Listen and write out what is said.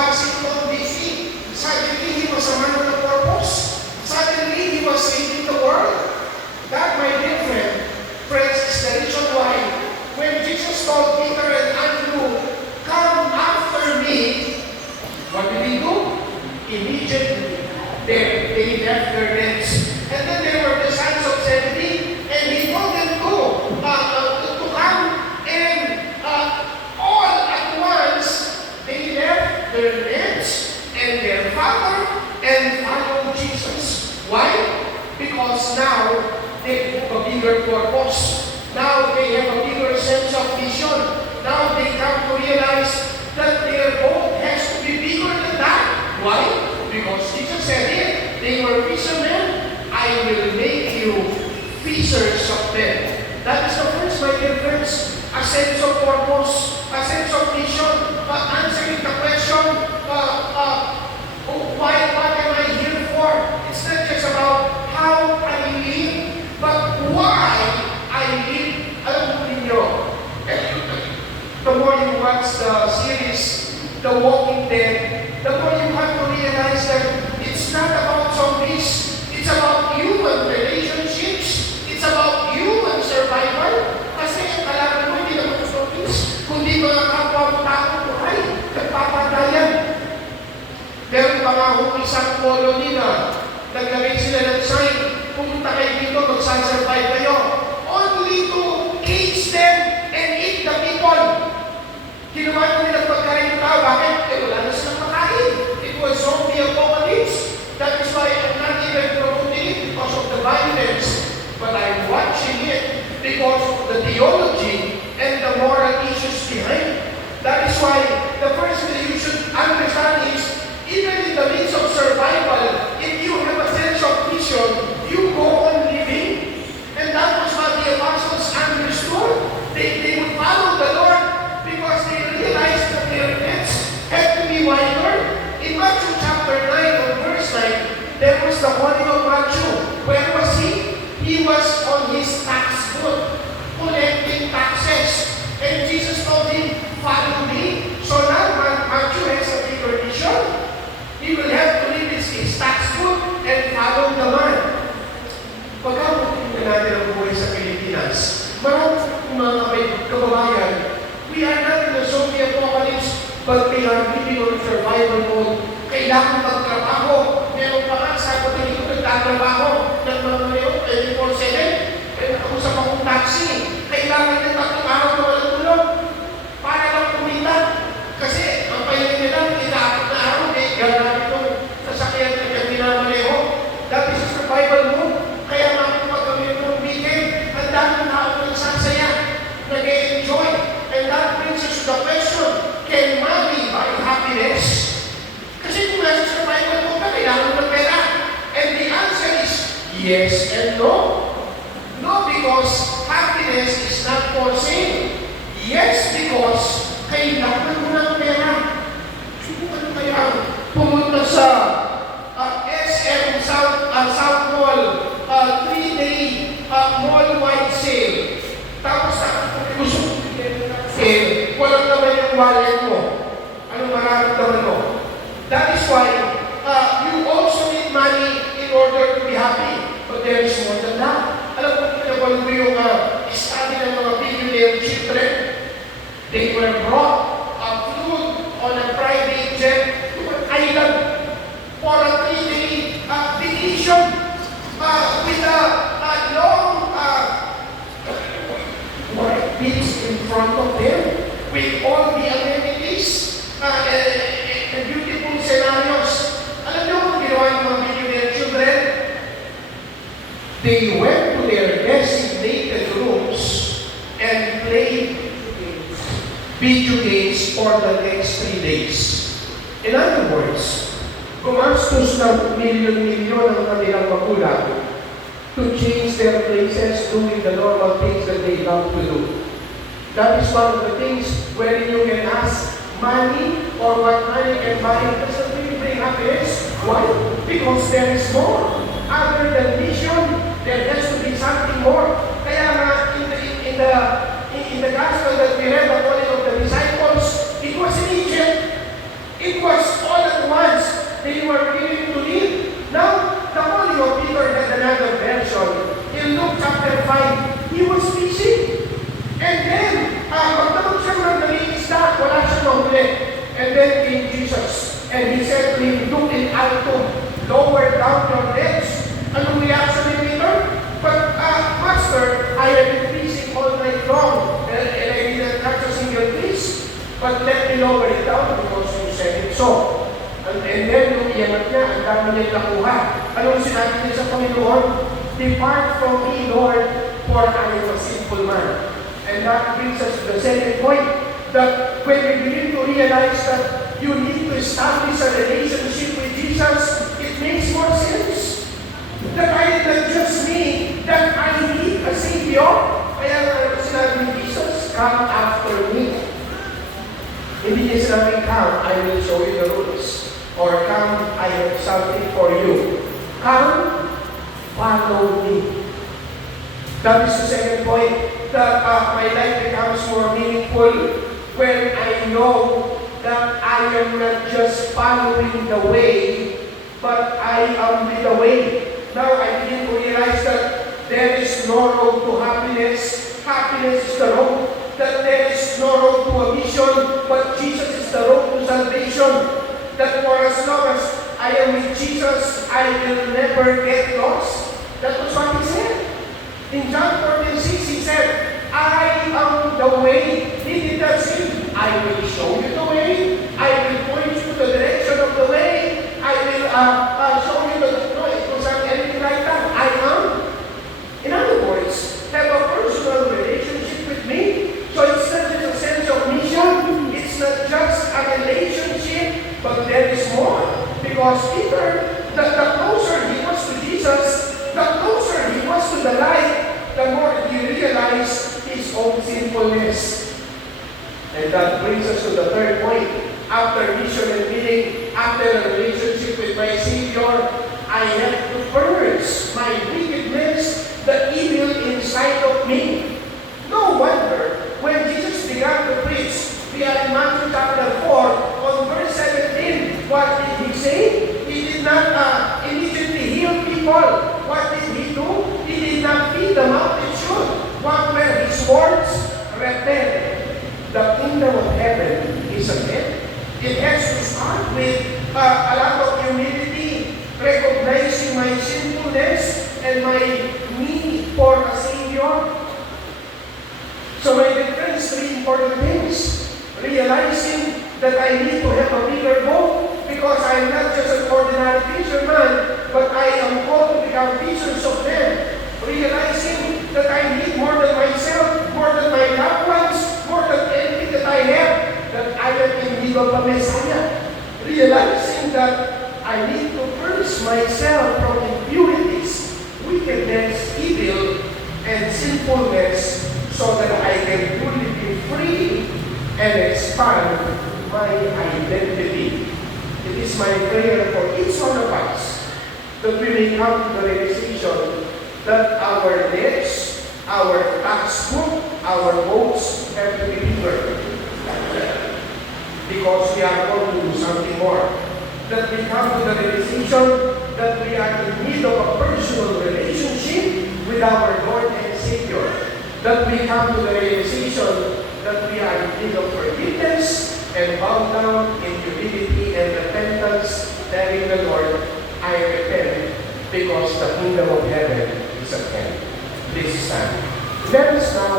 Washington, D.C. Suddenly, he was a man of the purpose. Suddenly, he was saving the world. That, my dear friends, is the reason why when Jesus told Peter and Andrew, "Come after me," what did he do? Immediately, they left their nets. And then there were the sons of Zebedee, and he told them to come, and all at once, they left their nets and their father and followed Jesus. Why? Because now they have a bigger purpose. Now they have a bigger sense of vision. Now they come to realize that their boat has to be bigger than that. Why? Because Jesus said it. They were fishermen. I will make you fishers of men. That is the first, my dear friends, a sense of purpose, a sense of vision, answering the question, what am I here for? It's not just about how I live, but why I live. Alam mo ninyo, the more you watch the series, The Walking Dead, the more you have to realize that it's not about zombies. It's about human relationships. It's about human survival. Kasi ang kalaban mo, hindi naman zombies, kundi mga kapwa-tao buhay, nagpapatayan. Meron pa nga kung isang colony na naglagay sila ng sign, pumunta kayo dito, magsasurvive kayo. Only to cage them and eat the people. Ginawa nyo nilang pagkain ng tao. Bakit? Wala na silang makain. It was zombie apocalypse. That is why I'm not even promoting it because of the violence. But I'm watching it because of the theology and the moral issues behind. That is why the first thing you should understand is, even in the midst of survival, if you have a sense of vision, you go on living. And that was what the apostles understood. They would follow the Lord because they realized that their nets had to be wider. In Matthew chapter 9, on verse 9, there was the calling of Matthew. Where was he? He was on his tax booth, collecting taxes. And Jesus told him, "Follow me." So now Matthew has a bigger vision. He will have to leave his tax booth and follow the man. Pagkabutin na natin ang buhay sa Pilipinas, marami mga kababayan, we are not in the zombie apocalypse, but we are living on survival mode. Kailangan magtrabaho. Meron pa nga, sa pagkakas ko nagtatrabaho ng mga ngayon, 24/7. Kaya nakusap akong taxi. Kailangan niya 3 araw na walang tulog para lang kumita. Kasi ang pahinga nila, 4 na araw, gagamit itong sasakyan na kaya pinamaneho. That is survival mode. Kaya namin pagkamit ng weekend, ang daming tao nagsasaya, nag-enjoy. And that brings us to the question, can money buy happiness? Kasi kung nasa survival mode ka, kailangan ng pera. And the answer is yes and no. No, because happiness is not for sale. Yes, because kailangan mo ng pera. Subukan mo kaya pumunta sa SM South Mall, 3-day mall-wide sale. Tapos gusto mo sale, walang naman yung wallet mo. Ano mararamdaman mo? That is why you also need money in order to be happy. But there is more than that. Alam mo, pinapal mo yung study ng mga billionaire children. They were brought food on a private jet to an island for a 3-day vacation with a long white beach in front of them with all the amenities and beautiful scenarios. Alam niyo kung ginawa ng mga billionaire children? They went to their designated rooms and played video games for the next 3 days. In other words, gumastos ng milyon-milyon ang kanilang magulang to change their places doing the normal things that they love to do. That is one of the things where you can ask money or what money can buy. It doesn't really bring happiness. Why? Because there is more. Other than vision, there has to be something more. Kaya nga, in the gospel that we read, according of the disciples, it was in Egypt. It was But let me lower it down because you said it so. And then, nung iyangat niya, ang dami niyang nakuha. Anong sinabi niya sa Panginoon? Depart from me, Lord, for I am a sinful man. And that brings us to the second point, that when we begin to realize that you need to establish a relationship with Jesus, it makes more sense. That I did not just mean that I need a Savior. Kaya sinabi ni Jesus, come after me. Hindi niya sinabing, come, I will show you the rules. Or come, I have something for you. Come, follow me. That is the second point, that my life becomes more meaningful when I know that I am not just following the way, but I am with the way. Now I begin to realize that there is no road to happiness. Happiness is the road. That there is no road to a mission, but Jesus is the road to salvation. That for as long as I am with Jesus, I will never get lost. That was what he said. In John 14:6, he said, I am the way. He did not say, I will show you the way. I will point you to the direction of the way. I will show you the no, it was not anything like that. I am. In other words, have a personal relationship with me. So it's not just a sense of mission. It's not just a relationship, but there is more. Because Peter, the closer he was to Jesus, the closer he was to the light, the more he realized his own sinfulness. And that brings us to the third point. After mission and meaning, after a relationship with my Savior, I have to purge my wickedness, the evil inside of me. No wonder, when Jesus began to preach, we are in Matthew chapter 4, on verse 17, what did he say? He did not immediately heal people. What did he do? He did not feed the multitude. What were his words? Repent. The kingdom of heaven is at hand. It has to start with a lot of humility, recognizing my sinfulness and my need for a Savior. So my dear friends, three important things. Realizing that I need to have a bigger goal because I am not just an ordinary fisherman, but I am called to become fishers of men. Realizing that I need more than myself, more than my loved ones, more than anything that I have, that I am in need of a Messiah. Realizing that I need to purge myself from impurities, wickedness, evil, and sinfulness, so that I can truly be free and expand my identity. It is my prayer for each one of us that we may come to the realization that our nets, our tax book, our boats have to be bigger. Because we are going to do something more. That we come to the realization that we are in need of a personal relationship with our Lord and Savior. That we come to the realization that we are in need of forgiveness and bow down in humility and repentance, telling the Lord, I repent because the kingdom of heaven is at hand. This is time. Let us now